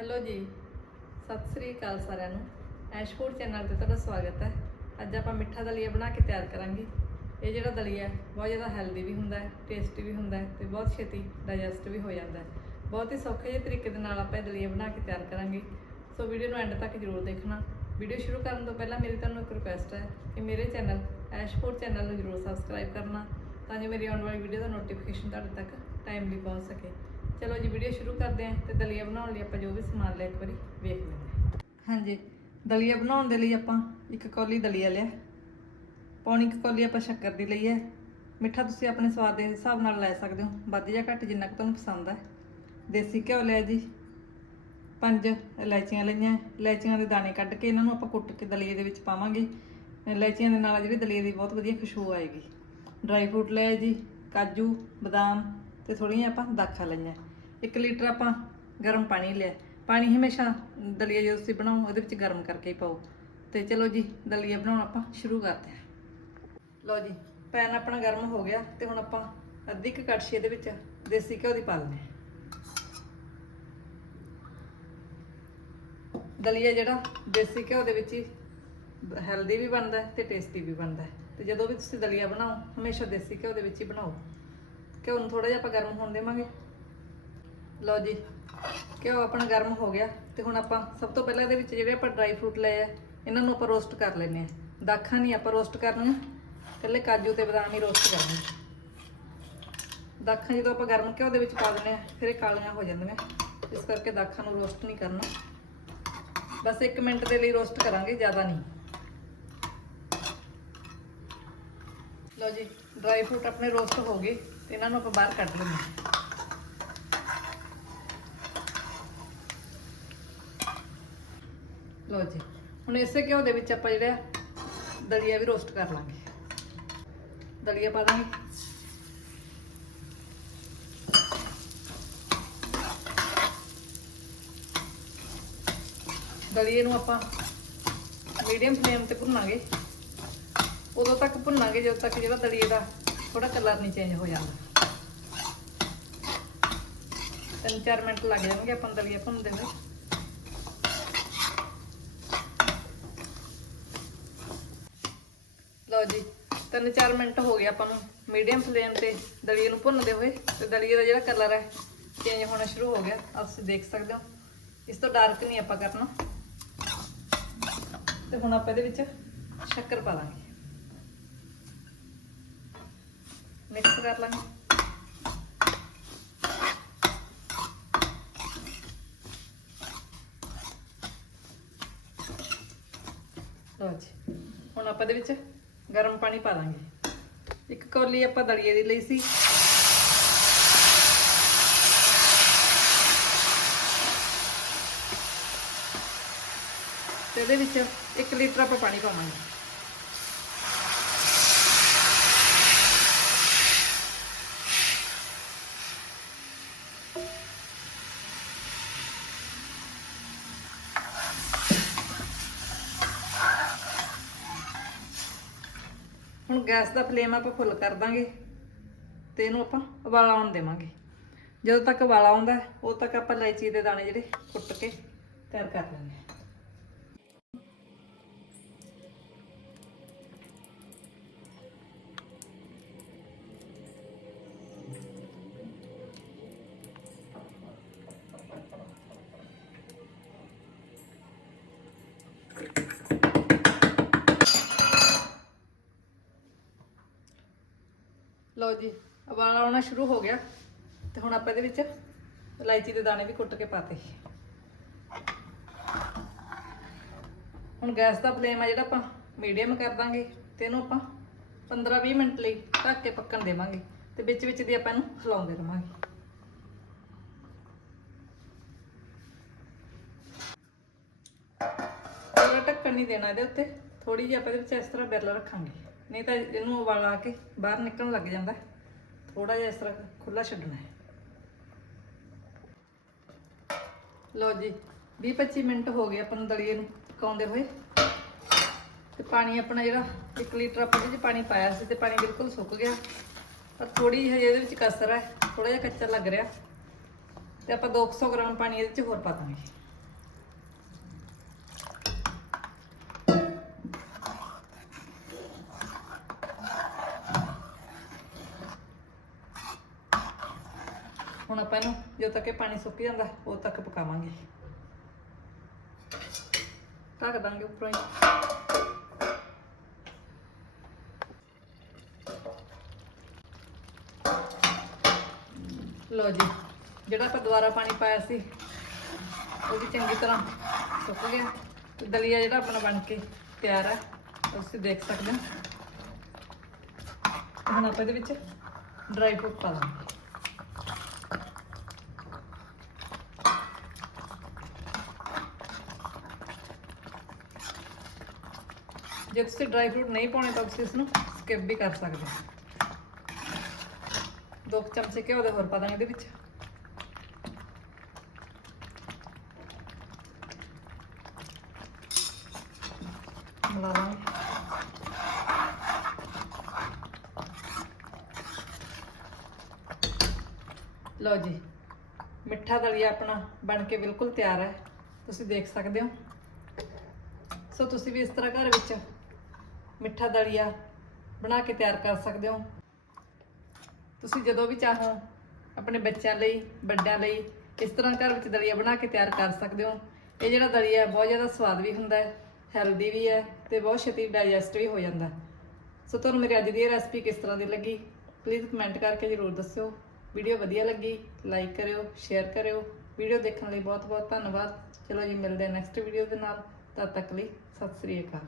Hello ਜੀ। ਸਤਿ ਸ੍ਰੀ ਅਕਾਲ ਸਾਰਿਆਂ ਨੂੰ। ਐਸ਼ਪੂਰ ਚੈਨਲ ਤੇ ਤੁਹਾਡਾ ਸਵਾਗਤ ਹੈ। ਅੱਜ ਆਪਾਂ ਮਿੱਠਾ ਦਲੀਆ ਬਣਾ ਕੇ ਤਿਆਰ ਕਰਾਂਗੇ। ਇਹ ਜਿਹੜਾ ਦਲੀਆ ਹੈ, ਬਹੁਤ ਜ਼ਿਆਦਾ ਹੈਲਦੀ ਵੀ ਹੁੰਦਾ ਹੈ ਟੇਸਟੀ ਵੀ ਹੁੰਦਾ ਹੈ ਤੇ ਬਹੁਤ ਛੇਤੀ ਡਾਈਜੈਸਟ ਵੀ ਹੋ ਜਾਂਦਾ ਹੈ। ਬਹੁਤ ਹੀ ਸੌਖੇ ਜਿਹੇ ਤਰੀਕੇ ਦੇ ਨਾਲ ਆਪਾਂ ਇਹ ਦਲੀਆ ਬਣਾ ਕੇ ਤਿਆਰ ਕਰਾਂਗੇ। ਸੋ ਵੀਡੀਓ ਨੂੰ ਐਂਡ ਤੱਕ ਜ਼ਰੂਰ ਦੇਖਣਾ। ਵੀਡੀਓ ਸ਼ੁਰੂ ਕਰਨ ਤੋਂ ਪਹਿਲਾਂ ਮੇਰੀ ਤੁਹਾਨੂੰ ਇੱਕ ਰਿਕੁਐਸਟ ਹੈ ਕਿ ਮੇਰੇ ਚੈਨਲ ਐਸ਼ਪੂਰ ਚੈਨਲ ਨੂੰ ਜ਼ਰੂਰ ਸਬਸਕ੍ਰਾਈਬ ਕਰਨਾ, ਤਾਂ ਜੋ ਮੇਰੀ ਆਉਣ ਵਾਲੀ ਵੀਡੀਓ ਦਾ ਨੋਟੀਫਿਕੇਸ਼ਨ ਤੁਹਾਡੇ ਤੱਕ ਟਾਈਮਲੀ ਪਹੁੰਚ ਸਕੇ। ਚਲੋ ਜੀ ਵੀਡੀਓ ਸ਼ੁਰੂ ਕਰਦੇ ਹਾਂ ਤੇ ਦਲੀਆ ਬਣਾਉਣ ਲਈ ਆਪਾਂ ਜੋ ਵੀ ਸਮਾਨ ਲਿਆ, ਇੱਕ ਵਾਰੀ ਵੇਖ ਲੈਂਦੇ ਹਾਂਜੀ, ਦਲੀਆ ਬਣਾਉਣ ਦੇ ਲਈ ਆਪਾਂ ਇੱਕ ਕੌਲੀ ਦਲੀਆ ਲਿਆ। ਪੌਣੀ ਕੁ ਕੌਲੀ ਆਪਾਂ ਸ਼ੱਕਰ ਦੀ ਲਈ ਹੈ। ਮਿੱਠਾ ਤੁਸੀਂ ਆਪਣੇ ਸਵਾਦ ਦੇ ਹਿਸਾਬ ਨਾਲ ਲੈ ਸਕਦੇ ਹੋ। ਵੱਧ ਜਾਂ ਘੱਟ ਜਿੰਨਾ ਕੁ ਤੁਹਾਨੂੰ ਪਸੰਦ ਹੈ। ਦੇਸੀ ਘਿਓ ਲਿਆ ਜੀ। ਪੰਜ ਇਲਾਇਚੀਆਂ ਲਈਆਂ। ਇਲਾਇਚੀਆਂ ਦੇ ਦਾਣੇ ਕੱਢ ਕੇ ਇਹਨਾਂ ਨੂੰ ਆਪਾਂ ਕੁੱਟ ਕੇ ਦਲੀਏ ਦੇ ਵਿੱਚ ਪਾਵਾਂਗੇ। ਇਲਾਇਚੀਆਂ ਦੇ ਨਾਲ ਜਿਹੜੀ ਦਲੀਏ ਦੀ ਬਹੁਤ ਵਧੀਆ ਖੁਸ਼ਬੂ ਆਏਗੀ। ਡਰਾਈ ਫਰੂਟ ਲਿਆ ਜੀ। ਕਾਜੂ, ਬਦਾਮ ਤੇ ਥੋੜੀਆਂ ਆਪਾਂ ਦਾਖਾਂ ਲਈਆਂ। 1 ਲੀਟਰ ਆਪਾਂ ਗਰਮ ਪਾਣੀ ਲਿਆ। ਪਾਣੀ ਹਮੇਸ਼ਾ ਦਲੀਆ ਜਦੋਂ ਤੁਸੀਂ ਬਣਾਓ, ਉਹਦੇ ਵਿੱਚ ਗਰਮ ਕਰਕੇ ਹੀ ਪਾਓ। ਤੇ ਚਲੋ ਜੀ, ਦਲੀਆ ਬਣਾਉਣਾ ਆਪਾਂ ਸ਼ੁਰੂ ਕਰਦੇ ਹਾਂ। ਲਓ ਜੀ, ਪੈਨ ਆਪਣਾ ਗਰਮ ਹੋ ਗਿਆ ਤੇ ਹੁਣ ਆਪਾਂ ਅੱਧੀ ਕੁ ਕੜਛੀ ਇਹਦੇ ਵਿੱਚ ਦੇਸੀ ਘਿਓ ਦੀ ਪਾ ਲੈਂਦੇ ਹਾਂ। ਦਲੀਆ ਜਿਹੜਾ ਦੇਸੀ ਘਿਓ ਦੇ ਵਿੱਚ ਹੀ ਹੈਲਦੀ ਵੀ ਬਣਦਾ ਹੈ ਤੇ ਟੇਸਟੀ ਵੀ ਬਣਦਾ ਹੈ। ਤੇ ਜਦੋਂ ਵੀ ਤੁਸੀਂ ਦਲੀਆ ਬਣਾਓ, ਹਮੇਸ਼ਾ ਦੇਸੀ ਘਿਓ ਦੇ ਵਿੱਚ ਹੀ ਬਣਾਓ। ਘਿਓ ਨੂੰ ਥੋੜਾ ਜਿਹਾ ਆਪਾਂ ਗਰਮ ਹੋਣ ਦੇਵਾਂਗੇ। ਲਓ ਜੀ, ਘਿਓ ਆਪਣਾ ਗਰਮ ਹੋ ਗਿਆ ਤੇ ਹੁਣ ਆਪਾਂ ਸਭ ਤੋਂ ਪਹਿਲਾਂ ਇਹਦੇ ਵਿੱਚ ਜਿਹੜੇ ਆਪਾਂ ਡਰਾਈ ਫਰੂਟ ਲਏ ਆ, ਇਹਨਾਂ ਨੂੰ ਆਪਾਂ ਰੋਸਟ ਕਰ ਲੈਨੇ ਆ ਦਾਖਾਂ ਨਹੀਂ ਆਪਾਂ ਰੋਸਟ ਕਰਨੀਆਂ, ਇਕੱਲੇ ਕਾਜੂ ਤੇ ਬਦਾਮ ਹੀ ਰੋਸਟ ਕਰਨੇ ਦਾਖਾਂ ਜਦੋਂ ਆਪਾਂ ਗਰਮ ਘਿਓ ਦੇ ਵਿੱਚ ਪਾ ਦਿੰਦੇ ਆ ਫਿਰ ਇਹ ਕਾਲੀਆਂ ਹੋ ਜਾਂਦੀਆਂ। ਇਸ ਕਰਕੇ ਦਾਖਾਂ ਨੂੰ ਰੋਸਟ ਨਹੀਂ ਕਰਨਾ। ਬਸ 1 ਮਿੰਟ ਦੇ ਲਈ ਰੋਸਟ ਕਰਾਂਗੇ, ਜ਼ਿਆਦਾ ਨਹੀਂ। ਲਓ ਜੀ ਡਰਾਈ ਫਰੂਟ ਆਪਣੇ ਰੋਸਟ ਹੋ ਗਏ, ਤੇ ਇਹਨਾਂ ਨੂੰ ਆਪਾਂ ਬਾਹਰ ਕੱਢ ਲੈਂਦੇ ਹਾਂ। ਲਓ ਜੀ। ਹੁਣ ਇਸੇ ਘਿਓ ਦੇ ਵਿੱਚ ਆਪਾਂ ਜਿਹੜਾ ਦਲੀਆ ਵੀ ਰੋਸਟ ਕਰ ਲਾਂਗੇ। ਦਲੀਆ ਪਾ ਦਾਂਗੇ। ਦਲੀਏ ਨੂੰ ਆਪਾਂ ਮੀਡੀਅਮ ਫਲੇਮ ਤੇ ਭੁੰਨਾਂਗੇ। ਉਦੋਂ ਤੱਕ ਭੁੰਨਾਂਗੇ, ਜਦੋਂ ਤੱਕ ਜਿਹੜਾ ਦਲੀਏ ਦਾ ਥੋੜਾ ਕਲਰ ਨਹੀਂ ਚੇਂਜ ਹੋ ਜਾਂਦਾ। ਤਿੰਨ ਚਾਰ ਮਿੰਟ ਲੱਗ ਜਾਣਗੇ ਆਪਾਂ ਦਲੀਆ ਭੁੰਨਦੇ ਹੋਏ। ਲਓ ਜੀ, ਤਿੰਨ ਚਾਰ ਮਿੰਟ ਹੋ ਗਏ ਆਪਾਂ ਨੂੰ ਮੀਡੀਅਮ ਫਲੇਮ ਤੇ ਦਲੀਏ ਨੂੰ ਭੁੰਨਦੇ ਹੋਏ, ਤੇ ਦਲੀਏ ਦਾ ਜਿਹੜਾ ਕਲਰ ਹੈ ਚੇਂਜ ਹੋਣਾ ਸ਼ੁਰੂ ਹੋ ਗਿਆ। ਤੁਸੀਂ ਦੇਖ ਸਕਦੇ ਹੋ, ਇਸ ਤੋਂ ਡਾਰਕ ਨਹੀਂ ਆਪਾਂ ਕਰਨਾ। ਤੇ ਹੁਣ ਆਪਾਂ ਇਹਦੇ ਵਿੱਚ ਸ਼ੱਕਰ ਪਾ ਲਾਂਗੇ। ਮਿਕਸ ਕਰ ਲਾਂਗੇ। ਲਓ ਜੀ, ਹੁਣ ਆਪਾਂ ਇਹਦੇ ਵਿੱਚ ਗਰਮ ਪਾਣੀ ਪਾ ਦਾਂਗੇ। ਇੱਕ ਕੌਲੀ ਆਪਾਂ ਦਲੀਏ ਦੀ ਲਈ ਸੀ। ਤੇ ਇਹਦੇ ਵਿੱਚ 1 ਲੀਟਰ ਆਪਾਂ ਪਾਣੀ ਪਾਵਾਂਗੇ। ਹੁਣ ਗੈਸ ਦਾ ਫਲੇਮ ਆਪਾਂ ਫੁੱਲ ਕਰ ਦਾਂਗੇ ਤੇ ਇਹਨੂੰ ਆਪਾਂ ਉਬਾਲਾ ਆਉਣ ਦੇਵਾਂਗੇ। ਜਦੋਂ ਤੱਕ ਉਬਾਲਾ ਆਉਂਦਾ, ਉਦੋਂ ਤੱਕ ਆਪਾਂ ਇਲਾਇਚੀ ਦੇ ਦਾਣੇ ਜਿਹੜੇ ਕੁੱਟ ਕੇ ਤਿਆਰ ਕਰ ਲੈਂਦੇ ਲਓ ਜੀ, ਉਬਾਲਾ ਆਉਣਾ ਸ਼ੁਰੂ ਹੋ ਗਿਆ। ਤੇ ਹੁਣ ਆਪਾਂ ਇਹਦੇ ਵਿੱਚ ਇਲਾਇਚੀ ਦੇ ਦਾਣੇ ਵੀ ਕੁੱਟ ਕੇ ਪਾਤੇ। ਹੁਣ ਗੈਸ ਦਾ ਫਲੇਮ ਆ ਜਿਹੜਾ ਆਪਾਂ ਮੀਡੀਅਮ ਕਰ ਦਾਂਗੇ ਤੇ ਇਹਨੂੰ ਆਪਾਂ 15-20 ਮਿੰਟ ਲਈ ਢੱਕ ਕੇ ਪੱਕਣ ਦੇਵਾਂਗੇ ਤੇ ਵਿੱਚ ਵਿੱਚ ਦੀ ਆਪਾਂ ਇਹਨੂੰ ਹਿਲਾਉਂਦੇ ਰਵਾਂਗੇ। ਪੂਰਾ ਢੱਕਣ ਨਹੀਂ ਦੇਣਾ ਇਹਦੇ ਉੱਤੇ ਥੋੜੀ ਜਿਹੀ ਆਪਾਂ ਇਹਦੇ ਵਿੱਚ ਇਸ ਤਰ੍ਹਾਂ ਬਿਰਲ ਰੱਖਾਂਗੇ। ਨਹੀਂ ਤਾਂ ਇਹਨੂੰ ਉਬਾਲ ਆ ਕੇ ਬਾਹਰ ਨਿਕਲਣ ਲੱਗ ਜਾਂਦਾ। ਥੋੜਾ ਜਿਹਾ ਇਸ ਤਰ੍ਹਾਂ ਖੁੱਲਾ ਛੱਡਣਾ ਹੈ। ਲਓ ਜੀ 20-25 ਮਿੰਟ ਹੋ ਗਏ ਆਪਾਂ ਨੂੰ ਦਲੀਏ ਨੂੰ ਪਕਾਉਂਦੇ ਹੋਏ। ਤੇ ਪਾਣੀ ਆਪਣਾ ਜਿਹੜਾ 1 ਲੀਟਰ ਆਪਾਂ ਇਹਦੇ 'ਚ ਪਾਣੀ ਪਾਇਆ ਸੀ ਤੇ ਪਾਣੀ ਬਿਲਕੁਲ ਸੁੱਕ ਗਿਆ। ਪਰ ਥੋੜੀ ਜਿਹੀ ਇਹਦੇ ਵਿੱਚ ਕਸਰ ਹੈ ਥੋੜਾ ਜਿਹਾ ਕੱਚਾ ਲੱਗ ਰਿਹਾ। ਤੇ ਆਪਾਂ 200 ਗ੍ਰਾਮ ਪਾਣੀ ਇਹਦੇ 'ਚ ਹੋਰ ਪਾ ਦਾਂਗੇ। ਹੁਣ ਆਪਾਂ ਇਹਨੂੰ ਜਦੋਂ ਤੱਕ ਇਹ ਪਾਣੀ ਸੁੱਕ ਜਾਂਦਾ, ਉਦੋਂ ਤੱਕ ਪਕਾਵਾਂਗੇ। ਢੱਕ ਦਾਂਗੇ ਉੱਪਰੋਂ ਹੀ। ਲੋ ਜੀ, ਜਿਹੜਾ ਆਪਾਂ ਦੁਬਾਰਾ ਪਾਣੀ ਪਾਇਆ ਸੀ, ਉਹ ਵੀ ਚੰਗੀ ਤਰ੍ਹਾਂ ਸੁੱਕ ਗਿਆ। ਦਲੀਆ ਜਿਹੜਾ ਆਪਣਾ ਬਣ ਕੇ ਤਿਆਰ ਹੈ ਤੁਸੀਂ ਦੇਖ ਸਕਦੇ ਹੋ। ਹੁਣ ਆਪਾਂ ਇਹਦੇ ਵਿੱਚ ਡਰਾਈ ਫਰੂਟ ਪਾ ਦਾਂਗੇ। ਜੇ ਤੁਸੀਂ ਡਰਾਈ ਫਰੂਟ ਨਹੀਂ ਪਾਉਣੇ ਤਾਂ ਤੁਸੀਂ ਇਸ ਨੂੰ ਸਕਿਪ ਵੀ ਕਰ ਸਕਦੇ ਹੋ। ਦੋ ਕੁ ਚਮਚੇ ਘਿਓ ਦੇ ਹੋਰ ਪਾ ਦਾਂਗੇ ਇਹਦੇ ਵਿੱਚ। ਮਿਲਾ ਦਾਂਗੇ। ਲਓ ਜੀ, ਮਿੱਠਾ ਦਲੀਆ ਆਪਣਾ ਬਣ ਕੇ ਬਿਲਕੁਲ ਤਿਆਰ ਹੈ। ਤੁਸੀਂ ਦੇਖ ਸਕਦੇ ਹੋ। ਸੋ ਤੁਸੀਂ ਵੀ ਇਸ ਤਰ੍ਹਾਂ ਘਰ ਵਿੱਚ ਮਿੱਠਾ ਦਲੀਆ ਬਣਾ ਕੇ ਤਿਆਰ ਕਰ ਸਕਦੇ ਹੋ। ਤੁਸੀਂ ਜਦੋਂ ਵੀ ਚਾਹੋ, ਆਪਣੇ ਬੱਚਿਆਂ ਲਈ, ਵੱਡਿਆਂ ਲਈ ਇਸ ਤਰ੍ਹਾਂ ਘਰ ਵਿੱਚ ਦਲੀਆ ਬਣਾ ਕੇ ਤਿਆਰ ਕਰ ਸਕਦੇ ਹੋ। ਇਹ ਜਿਹੜਾ ਦਲੀਆ ਹੈ ਬਹੁਤ ਜ਼ਿਆਦਾ ਸਵਾਦ ਵੀ ਹੁੰਦਾ ਹੈ, ਹੈਲਦੀ ਵੀ ਹੈ ਤੇ ਬਹੁਤ ਛੇਤੀ ਡਾਈਜੈਸਟ ਵੀ ਹੋ ਜਾਂਦਾ ਸੋ ਤੁਹਾਨੂੰ ਮੇਰੀ ਅੱਜ ਦੀ ਇਹ ਰੈਸਪੀ ਕਿਸ ਤਰ੍ਹਾਂ ਦੀ ਲੱਗੀ ਪਲੀਜ਼ ਕਮੈਂਟ ਕਰਕੇ ਜ਼ਰੂਰ ਦੱਸਿਓ। ਵੀਡੀਓ ਵਧੀਆ ਲੱਗੀ ਲਾਈਕ ਕਰਿਓ ਸ਼ੇਅਰ ਕਰਿਓ। ਵੀਡੀਓ ਦੇਖਣ ਲਈ ਬਹੁਤ ਬਹੁਤ ਧੰਨਵਾਦ। ਚਲੋ ਜੀ, ਮਿਲਦੇ ਹਾਂ ਨੈਕਸਟ ਵੀਡੀਓ ਦੇ ਨਾਲ। ਤਦ ਤੱਕ ਲਈ ਸਤਿ ਸ੍ਰੀ ਅਕਾਲ।